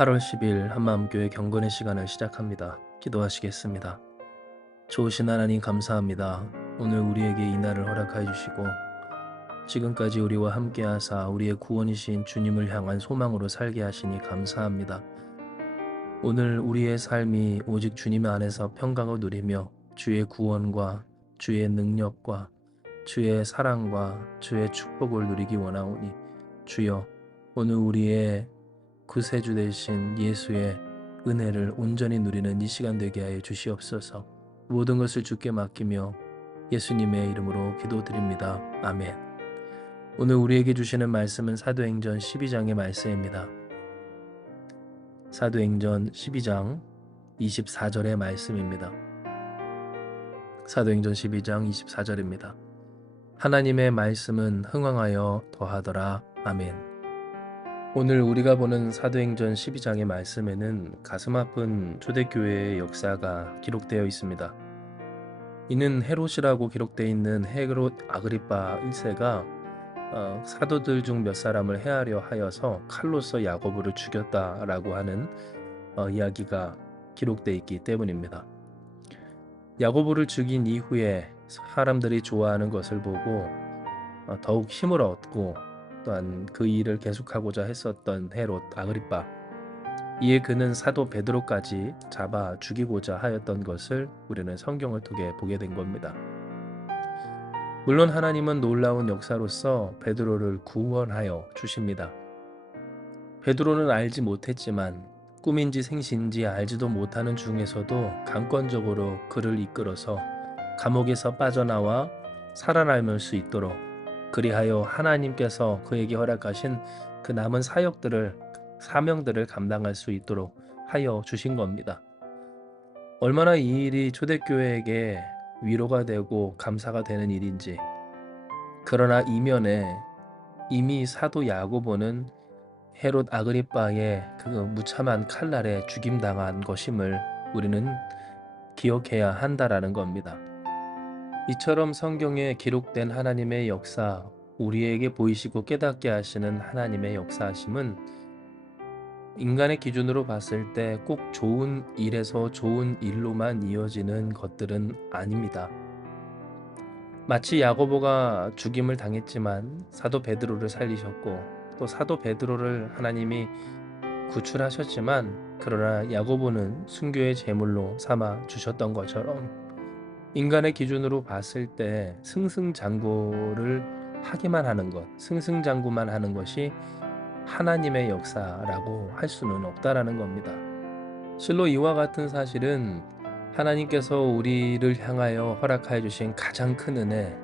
8월 10일 한마음교회 경건의 시간을 시작합니다. 기도하시겠습니다. 좋으신 하나님 감사합니다. 오늘 우리에게 이 날을 허락하여 주시고 지금까지 우리와 함께 하사 우리의 구원이신 주님을 향한 소망으로 살게 하시니 감사합니다. 오늘 우리의 삶이 오직 주님 안에서 평강을 누리며 주의 구원과 주의 능력과 주의 사랑과 주의 축복을 누리기 원하오니 주여 오늘 우리의 구세주 되신 예수의 은혜를 온전히 누리는 이 시간 되게 하여 주시옵소서. 모든 것을 주께 맡기며 예수님의 이름으로 기도드립니다. 아멘. 오늘 우리에게 주시는 말씀은 사도행전 12장의 말씀입니다. 사도행전 12장 24절의 말씀입니다. 사도행전 12장 24절입니다. 하나님의 말씀은 흥왕하여 더하더라. 아멘. 오늘 우리가 보는 사도행전 12장의 말씀에는 가슴 아픈 초대교회의 역사가 기록되어 있습니다. 이는 헤롯이라고 기록되어 있는 헤롯 아그리파 1세가 사도들 중 몇 사람을 해하려 하여서 칼로서 야고보를 죽였다라고 하는 이야기가 기록되어 있기 때문입니다. 야고보를 죽인 이후에 사람들이 좋아하는 것을 보고 더욱 힘을 얻고 또한 그 일을 계속하고자 했었던 헤롯 아그리파, 이에 그는 사도 베드로까지 잡아 죽이고자 하였던 것을 우리는 성경을 통해 보게 된 겁니다. 물론 하나님은 놀라운 역사로서 베드로를 구원하여 주십니다. 베드로는 알지 못했지만 꿈인지 생시인지 알지도 못하는 중에서도 강권적으로 그를 이끌어서 감옥에서 빠져나와 살아남을 수 있도록, 그리하여 하나님께서 그에게 허락하신 그 남은 사명들을 감당할 수 있도록 하여 주신 겁니다. 얼마나 이 일이 초대교회에게 위로가 되고 감사가 되는 일인지. 그러나 이면에 이미 사도 야고보는 헤롯 아그리빠의 그 무참한 칼날에 죽임당한 것임을 우리는 기억해야 한다라는 겁니다. 이처럼 성경에 기록된 하나님의 역사, 우리에게 보이시고 깨닫게 하시는 하나님의 역사하심은 인간의 기준으로 봤을 때 꼭 좋은 일에서 좋은 일로만 이어지는 것들은 아닙니다. 마치 야고보가 죽임을 당했지만 사도 베드로를 살리셨고, 또 사도 베드로를 하나님이 구출하셨지만 그러나 야고보는 순교의 제물로 삼아 주셨던 것처럼 인간의 기준으로 봤을 때 승승장구를 하기만 하는 것, 승승장구만 하는 것이 하나님의 역사라고 할 수는 없다라는 겁니다. 실로 이와 같은 사실은 하나님께서 우리를 향하여 허락하여 주신 가장 큰 은혜,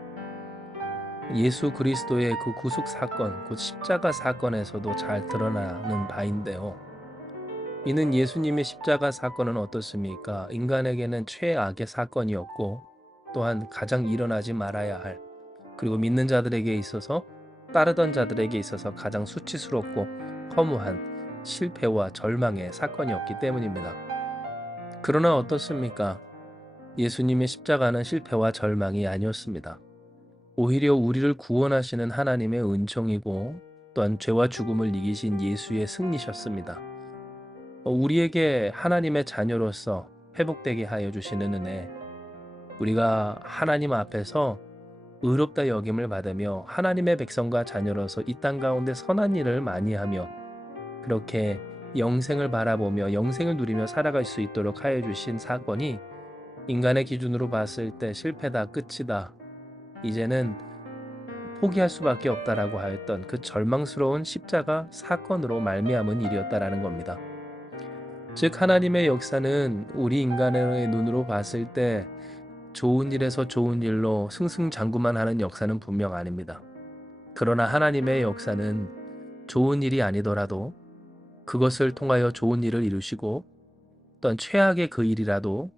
예수 그리스도의 그 구속 사건, 그 십자가 사건에서도 잘 드러나는 바인데요. 이는 예수님의 십자가 사건은 어떻습니까? 인간에게는 최악의 사건이었고 또한 가장 일어나지 말아야 할, 그리고 믿는 자들에게 있어서, 따르던 자들에게 있어서 가장 수치스럽고 허무한 실패와 절망의 사건이었기 때문입니다. 그러나 어떻습니까? 예수님의 십자가는 실패와 절망이 아니었습니다. 오히려 우리를 구원하시는 하나님의 은총이고 또한 죄와 죽음을 이기신 예수의 승리셨습니다. 우리에게 하나님의 자녀로서 회복되게 하여 주시는 은혜, 우리가 하나님 앞에서 의롭다 여김을 받으며 하나님의 백성과 자녀로서 이 땅 가운데 선한 일을 많이 하며 그렇게 영생을 바라보며 영생을 누리며 살아갈 수 있도록 하여 주신 사건이 인간의 기준으로 봤을 때 실패다, 끝이다, 이제는 포기할 수밖에 없다라고 하였던 그 절망스러운 십자가 사건으로 말미암은 일이었다라는 겁니다. 즉 하나님의 역사는 우리 인간의 눈으로 봤을 때 좋은 일에서 좋은 일로 승승장구만 하는 역사는 분명 아닙니다. 그러나 하나님의 역사는 좋은 일이 아니더라도 그것을 통하여 좋은 일을 이루시고 또한 최악의 그 일이라도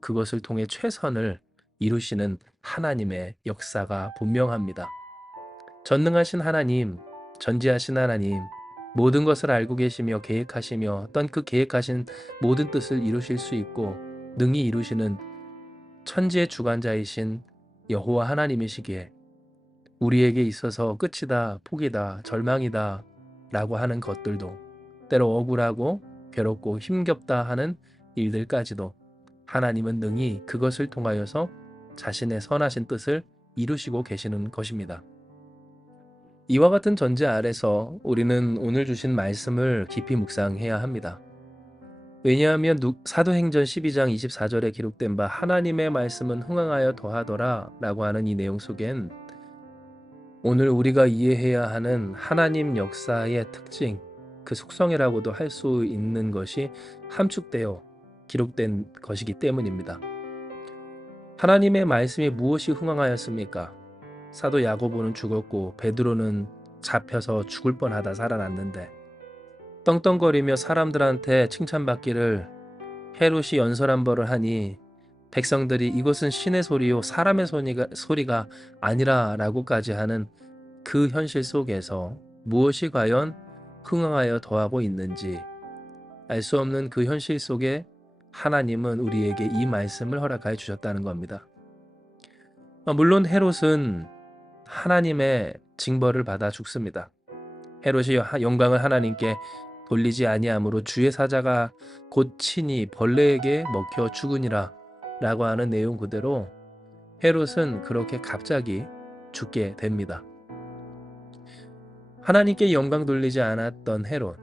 그것을 통해 최선을 이루시는 하나님의 역사가 분명합니다. 전능하신 하나님, 전지하신 하나님, 모든 것을 알고 계시며 계획하시며 또한 그 계획하신 모든 뜻을 이루실 수 있고 능히 이루시는 천지의 주관자이신 여호와 하나님이시기에 우리에게 있어서 끝이다, 포기다, 절망이다 라고 하는 것들도, 때로 억울하고 괴롭고 힘겹다 하는 일들까지도 하나님은 능히 그것을 통하여서 자신의 선하신 뜻을 이루시고 계시는 것입니다. 이와 같은 전제 아래서 우리는 오늘 주신 말씀을 깊이 묵상해야 합니다. 왜냐하면 사도행전 12장 24절에 기록된 바 하나님의 말씀은 흥황하여 더하더라 라고 하는 이 내용 속엔 오늘 우리가 이해해야 하는 하나님 역사의 특징, 그 속성이라고도 할 수 있는 것이 함축되어 기록된 것이기 때문입니다. 하나님의 말씀이 무엇이 흥황하였습니까? 사도 야고보는 죽었고 베드로는 잡혀서 죽을 뻔하다 살아났는데 떵떵거리며 사람들한테 칭찬받기를 헤롯이 연설한 벌을 하니 백성들이 이것은 신의 소리요 사람의 소리가 아니라 라고까지 하는 그 현실 속에서 무엇이 과연 흥황하여 더하고 있는지 알 수 없는 그 현실 속에 하나님은 우리에게 이 말씀을 허락하여 주셨다는 겁니다. 물론 헤롯은 하나님의 징벌을 받아 죽습니다. 헤롯이 영광을 하나님께 돌리지 아니하므로 주의 사자가 곧 친히 벌레에게 먹혀 죽으니라 라고 하는 내용 그대로 헤롯은 그렇게 갑자기 죽게 됩니다. 하나님께 영광 돌리지 않았던 헤롯,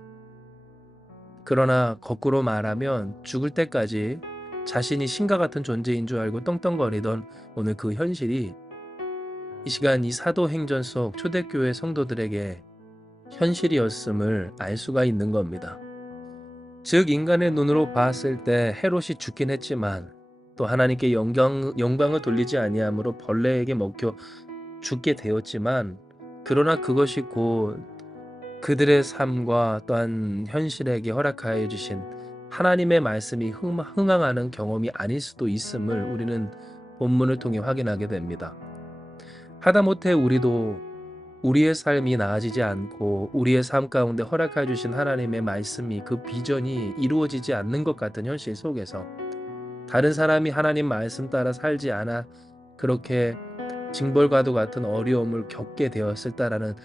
그러나 거꾸로 말하면 죽을 때까지 자신이 신과 같은 존재인 줄 알고 떵떵거리던 오늘 그 현실이 이 시간 이 사도행전 속 초대교회 성도들에게 현실이었음을 알 수가 있는 겁니다. 즉 인간의 눈으로 봤을 때 헤롯이 죽긴 했지만 또 하나님께 영광을 돌리지 아니하므로 벌레에게 먹혀 죽게 되었지만 그러나 그것이 곧 그들의 삶과 또한 현실에게 허락하여 주신 하나님의 말씀이 흥황하는 경험이 아닐 수도 있음을 우리는 본문을 통해 확인하게 됩니다. 하다못해 우리도 우리의 삶이 나아지지 않고 우리의 삶 가운데 허락해 주신 하나님의 말씀이 그 비전이 이루어지지 않는 것 같은 현실 속에서 다른 사람이 하나님 말씀 따라 살지 않아 그렇게 징벌과도 같은 어려움을 겪게 되었을다라는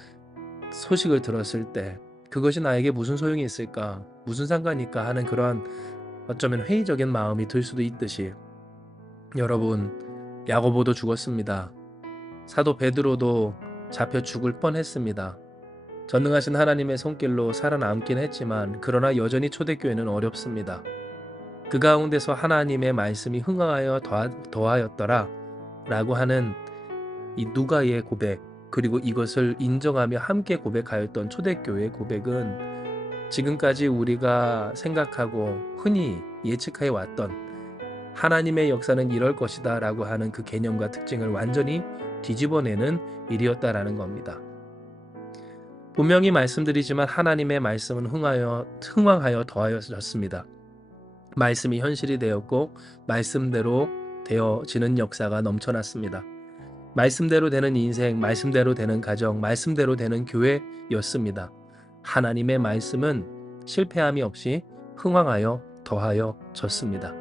소식을 들었을 때 그것이 나에게 무슨 소용이 있을까, 무슨 상관일까 하는 그러한 어쩌면 회의적인 마음이 들 수도 있듯이 여러분, 야고보도 죽었습니다. 사도 베드로도 잡혀 죽을 뻔했습니다. 전능하신 하나님의 손길로 살아남긴 했지만 그러나 여전히 초대교회는 어렵습니다. 그 가운데서 하나님의 말씀이 흥황하여 더하였더라 라고 하는 이 누가의 고백, 그리고 이것을 인정하며 함께 고백하였던 초대교회의 고백은 지금까지 우리가 생각하고 흔히 예측해 왔던 하나님의 역사는 이럴 것이다 라고 하는 그 개념과 특징을 완전히 뒤집어내는 일이었다라는 겁니다. 분명히 말씀드리지만 하나님의 말씀은 흥황하여 더하여졌습니다. 말씀이 현실이 되었고 말씀대로 되어지는 역사가 넘쳐났습니다. 말씀대로 되는 인생, 말씀대로 되는 가정, 말씀대로 되는 교회였습니다. 하나님의 말씀은 실패함이 없이 흥황하여 더하여졌습니다.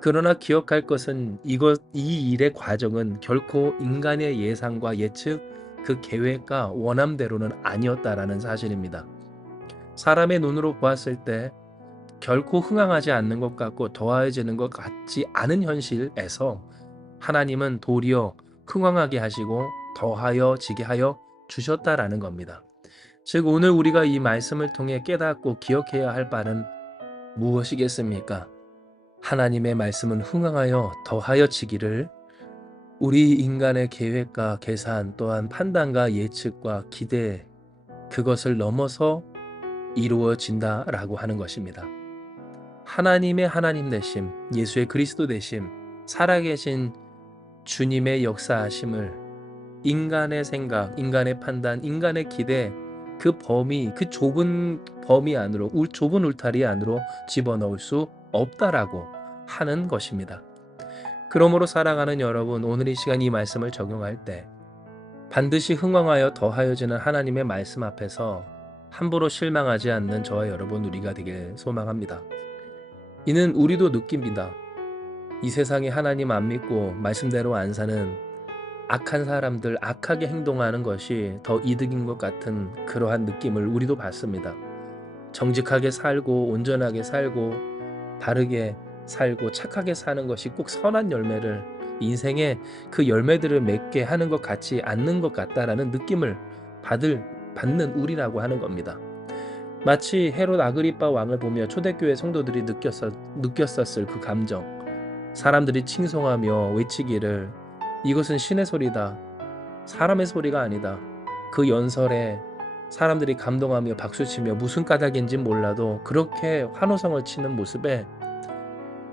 그러나 기억할 것은 이 일의 과정은 결코 인간의 예상과 예측, 그 계획과 원함대로는 아니었다라는 사실입니다. 사람의 눈으로 보았을 때 결코 흥황하지 않는 것 같고 더해지는 것 같지 않은 현실에서 하나님은 도리어 흥황하게 하시고 더하여지게 하여 주셨다라는 겁니다. 즉 오늘 우리가 이 말씀을 통해 깨닫고 기억해야 할 바는 무엇이겠습니까? 하나님의 말씀은 흥황하여 더하여지기를 우리 인간의 계획과 계산 또한 판단과 예측과 기대 그것을 넘어서 이루어진다라고 하는 것입니다. 하나님의 하나님 되심, 예수의 그리스도 되심, 살아계신 주님의 역사하심을 인간의 생각, 인간의 판단, 인간의 기대 그 범위, 그 좁은 범위 안으로, 좁은 울타리 안으로 집어넣을 수 없다라고 하는 것입니다. 그러므로 사랑하는 여러분, 오늘 이 시간 이 말씀을 적용할 때 반드시 흥황하여 더하여지는 하나님의 말씀 앞에서 함부로 실망하지 않는 저와 여러분 우리가 되길 소망합니다. 이는 우리도 느낍니다. 이 세상에 하나님 안 믿고 말씀대로 안 사는 악한 사람들, 악하게 행동하는 것이 더 이득인 것 같은 그러한 느낌을 우리도 받습니다. 정직하게 살고 온전하게 살고 바르게 살고 착하게 사는 것이 꼭 선한 열매를 인생의 그 열매들을 맺게 하는 것 같지 않는 것 같다라는 느낌을 받는 우리라고 하는 겁니다. 마치 헤롯 아그리빠 왕을 보며 초대교회 성도들이 느꼈었을 그 감정, 사람들이 칭송하며 외치기를 이것은 신의 소리다, 사람의 소리가 아니다. 그 연설에 사람들이 감동하며 박수치며 무슨 까닭인진 몰라도 그렇게 환호성을 치는 모습에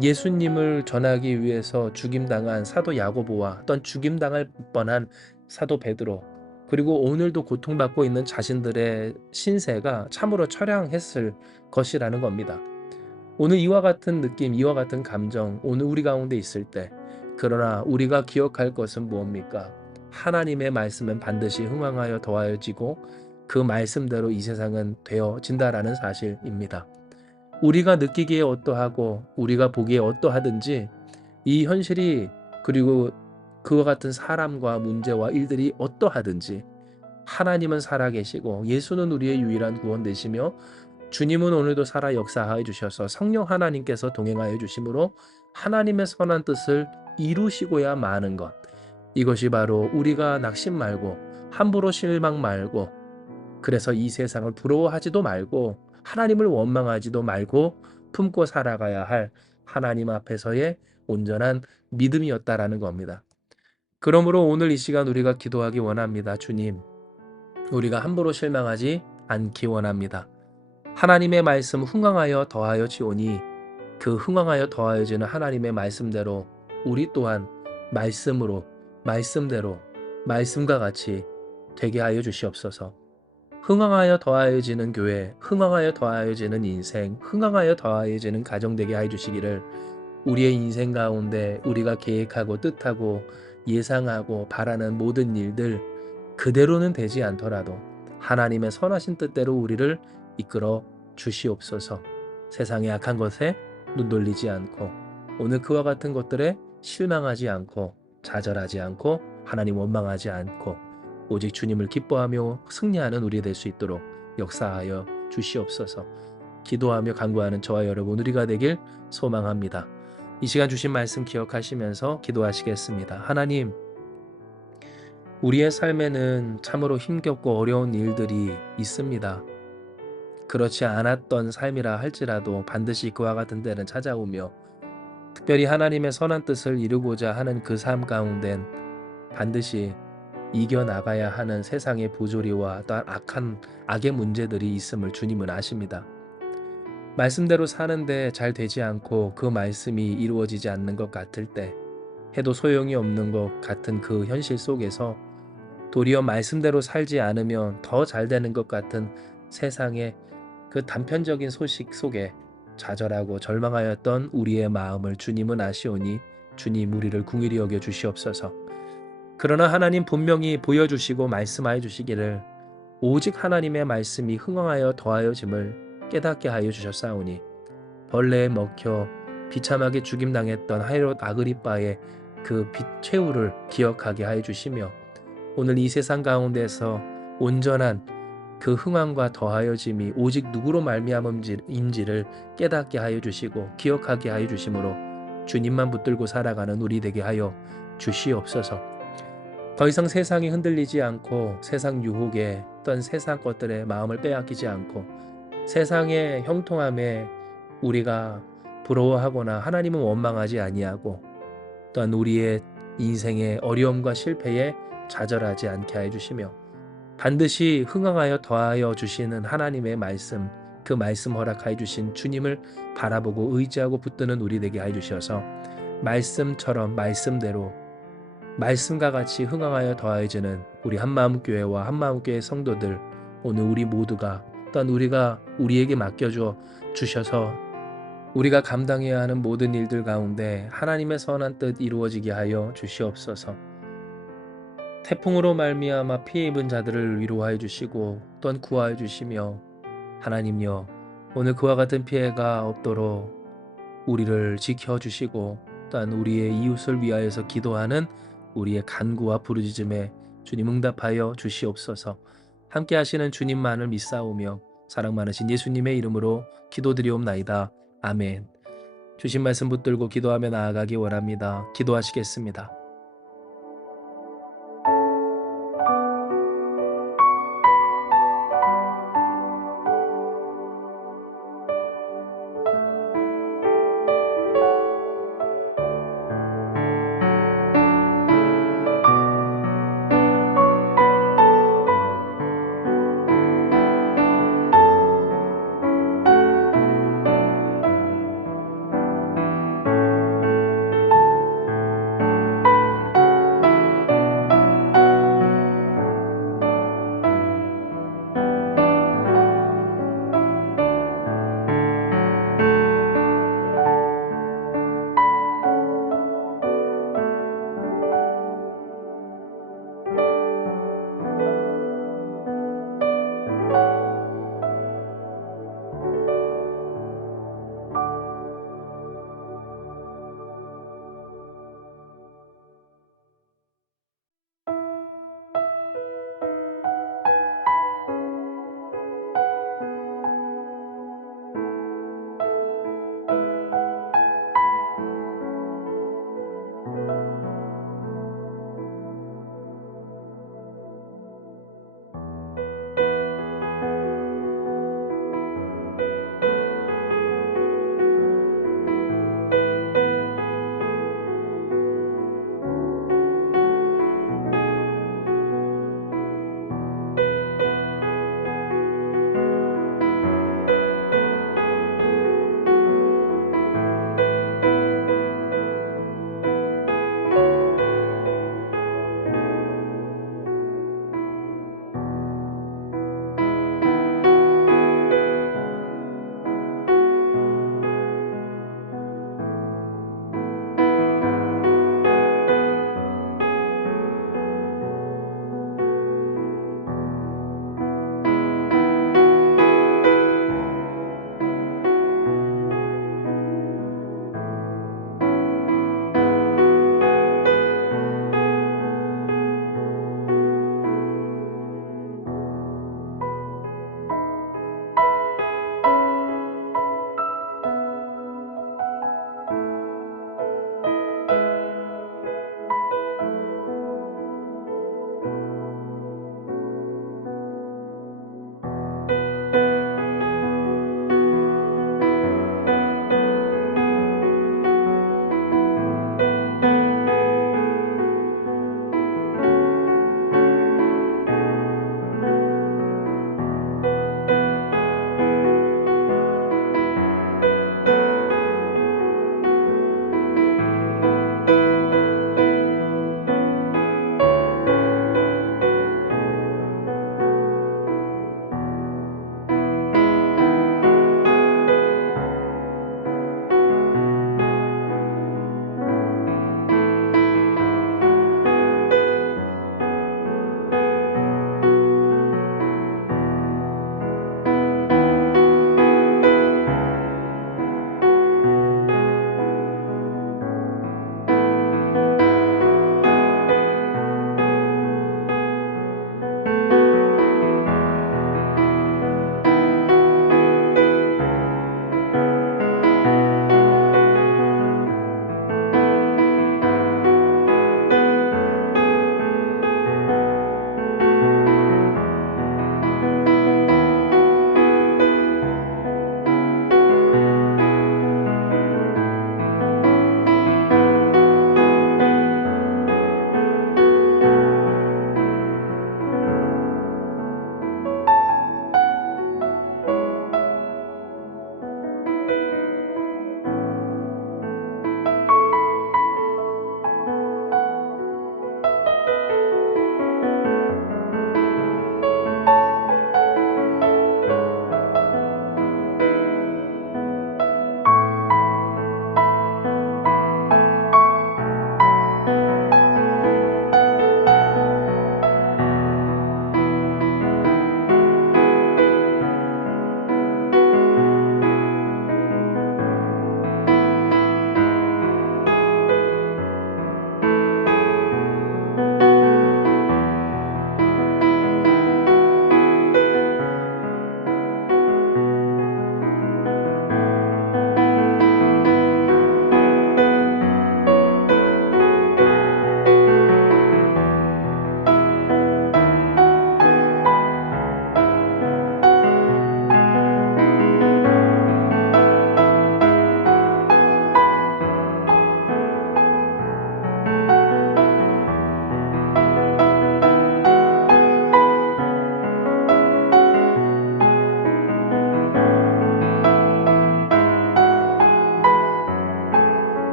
예수님을 전하기 위해서 죽임당한 사도 야고보와 또한 죽임당할 뻔한 사도 베드로, 그리고 오늘도 고통받고 있는 자신들의 신세가 참으로 처량했을 것이라는 겁니다. 오늘 이와 같은 느낌, 이와 같은 감정, 오늘 우리 가운데 있을 때, 그러나 우리가 기억할 것은 무엇입니까? 하나님의 말씀은 반드시 흥왕하여 더하여지고 그 말씀대로 이 세상은 되어진다라는 사실입니다. 우리가 느끼기에 어떠하고 우리가 보기에 어떠하든지 이 현실이, 그리고 그와 같은 사람과 문제와 일들이 어떠하든지 하나님은 살아계시고 예수는 우리의 유일한 구원 되시며 주님은 오늘도 살아 역사하여 주셔서 성령 하나님께서 동행하여 주심으로 하나님의 선한 뜻을 이루시고야 마는 것, 이것이 바로 우리가 낙심 말고 함부로 실망 말고, 그래서 이 세상을 부러워하지도 말고 하나님을 원망하지도 말고 품고 살아가야 할 하나님 앞에서의 온전한 믿음이었다라는 겁니다. 그러므로 오늘 이 시간 우리가 기도하기 원합니다. 주님, 우리가 함부로 실망하지 않기 원합니다. 하나님의 말씀 흥왕하여 더하여 지오니 그 흥왕하여 더하여지는 하나님의 말씀대로 우리 또한 말씀대로 말씀과 같이 되게 하여 주시옵소서. 흥왕하여 더하여지는 교회, 흥왕하여 더하여지는 인생, 흥왕하여 더하여지는 가정 되게 하여 주시기를, 우리의 인생 가운데 우리가 계획하고 뜻하고 예상하고 바라는 모든 일들 그대로는 되지 않더라도 하나님의 선하신 뜻대로 우리를 이끌어 주시옵소서. 세상의 악한 것에 눈 돌리지 않고 오늘 그와 같은 것들에 실망하지 않고 좌절하지 않고 하나님 원망하지 않고 오직 주님을 기뻐하며 승리하는 우리 될 수 있도록 역사하여 주시옵소서. 기도하며 간구하는 저와 여러분 우리가 되길 소망합니다. 이 시간 주신 말씀 기억하시면서 기도하시겠습니다. 하나님, 우리의 삶에는 참으로 힘겹고 어려운 일들이 있습니다. 그렇지 않았던 삶이라 할지라도 반드시 그와 같은 때는 찾아오며 특별히 하나님의 선한 뜻을 이루고자 하는 그 삶 가운데는 반드시 이겨나가야 하는 세상의 부조리와 또한 악의 문제들이 있음을 주님은 아십니다. 말씀대로 사는데 잘 되지 않고 그 말씀이 이루어지지 않는 것 같을 때 해도 소용이 없는 것 같은 그 현실 속에서 도리어 말씀대로 살지 않으면 더 잘 되는 것 같은 세상의 그 단편적인 소식 속에 좌절하고 절망하였던 우리의 마음을 주님은 아시오니 주님 우리를 긍휼히 여겨 주시옵소서. 그러나 하나님 분명히 보여주시고 말씀하여 주시기를 오직 하나님의 말씀이 흥왕하여 더하여짐을 깨닫게 하여 주셨사오니 벌레에 먹혀 비참하게 죽임당했던 헤롯 아그리빠의 그 최후를 기억하게 하여 주시며 오늘 이 세상 가운데서 온전한 그 흥왕과 더하여짐이 오직 누구로 말미암음인지를 깨닫게 하여 주시고 기억하게 하여 주심으로 주님만 붙들고 살아가는 우리 되게 하여 주시옵소서. 더 이상 세상이 흔들리지 않고 세상 유혹에 어떤 세상 것들에 마음을 빼앗기지 않고 세상의 형통함에 우리가 부러워하거나 하나님은 원망하지 아니하고 또한 우리의 인생의 어려움과 실패에 좌절하지 않게 하여 주시며 반드시 흥왕하여 더하여 주시는 하나님의 말씀, 그 말씀 허락하여 주신 주님을 바라보고 의지하고 붙드는 우리 되게 하여 주셔서 말씀처럼 말씀대로 말씀과 같이 흥왕하여 더하여지는 우리 한마음교회와 한마음교회 성도들 오늘 우리 모두가 또한 우리가 우리에게 맡겨줘 주셔서 우리가 감당해야 하는 모든 일들 가운데 하나님의 선한 뜻 이루어지게 하여 주시옵소서. 태풍으로 말미암아 피해 입은 자들을 위로하여 주시고 또한 구하여 주시며 하나님여 오늘 그와 같은 피해가 없도록 우리를 지켜주시고 또한 우리의 이웃을 위하여서 기도하는 우리의 간구와 부르짖음에 주님 응답하여 주시옵소서. 함께 하시는 주님만을 믿사오며 사랑 많으신 예수님의 이름으로 기도드리옵나이다. 아멘. 주신 말씀 붙들고 기도하며 나아가기 원합니다. 기도하시겠습니다.